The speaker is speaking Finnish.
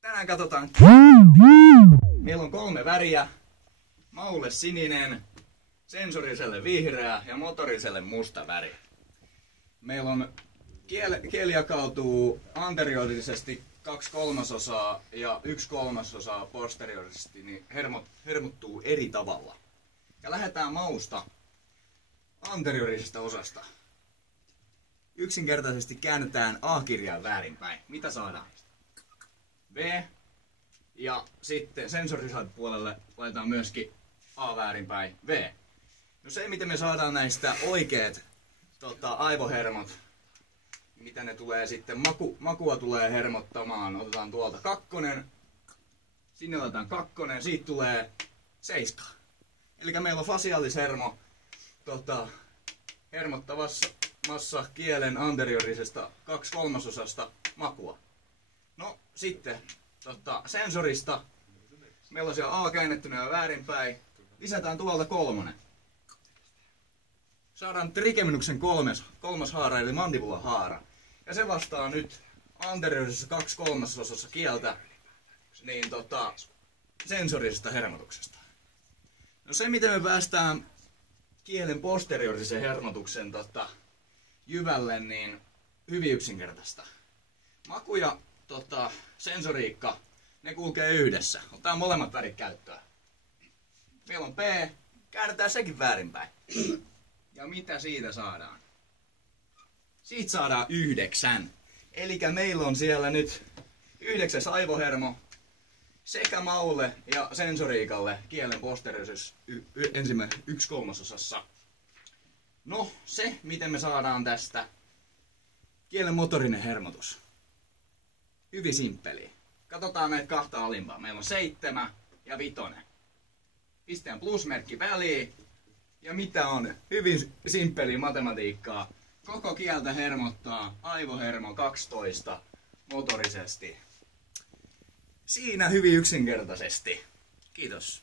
Tänään katsotaan. Meillä on 3 väriä. Maulle sininen, sensoriselle vihreä ja motoriselle musta väri. Meillä on kieli jakautuu anteriorisesti 2/3 ja 1/3 posteriorisesti, niin hermottuu eri tavalla. Ja lähdetään mausta anteriorisesta osasta. Yksinkertaisesti käännetään A-kirjaa väärinpäin. Mitä saadaan? V. Ja sitten sensoriselle puolelle laitetaan myöskin A väärinpäin V. No se, miten me saadaan näistä oikeat aivohermot, mitä ne tulee sitten, makua tulee hermottamaan. Otetaan tuolta 2, sinne otetaan 2, siitä tulee 7. Eli meillä on fasiaalishermo hermottavassa kielen anteriorisesta 2/3 makua. No sitten sensorista meillä on siellä A käännettynä ja väärinpäin. Lisätään tuolta 3. Saadaan trigeminuksen kolmas haara eli mandibulahaara. Ja se vastaa nyt anteriorisessa 2/3 kieltä niin sensorisesta hermotuksesta. No se, miten me päästään kielen posteriorisen hermotuksen jyvälle, niin hyvin yksinkertaista. Maku ja sensoriikka, ne kulkee yhdessä. Otetaan molemmat värit käyttöön. Meillä on P, käännetään sekin väärinpäin. Ja mitä siitä saadaan? Siitä saadaan 9. Eli meillä on siellä nyt 9 aivohermo sekä maulle ja sensoriikalle kielen posteriorissa ensimmäinen 1/3. No se, miten me saadaan tästä kielen motorinen hermotus. Hyvin simppeli. Katsotaan näitä 2 alimpaa. Meillä on 7 ja 5. Pistetään plusmerkki väliin. Ja mitä on? Hyvin simppeliä matematiikkaa. Koko kieltä hermottaa aivohermo 12 motorisesti. Siinä hyvin yksinkertaisesti. Kiitos.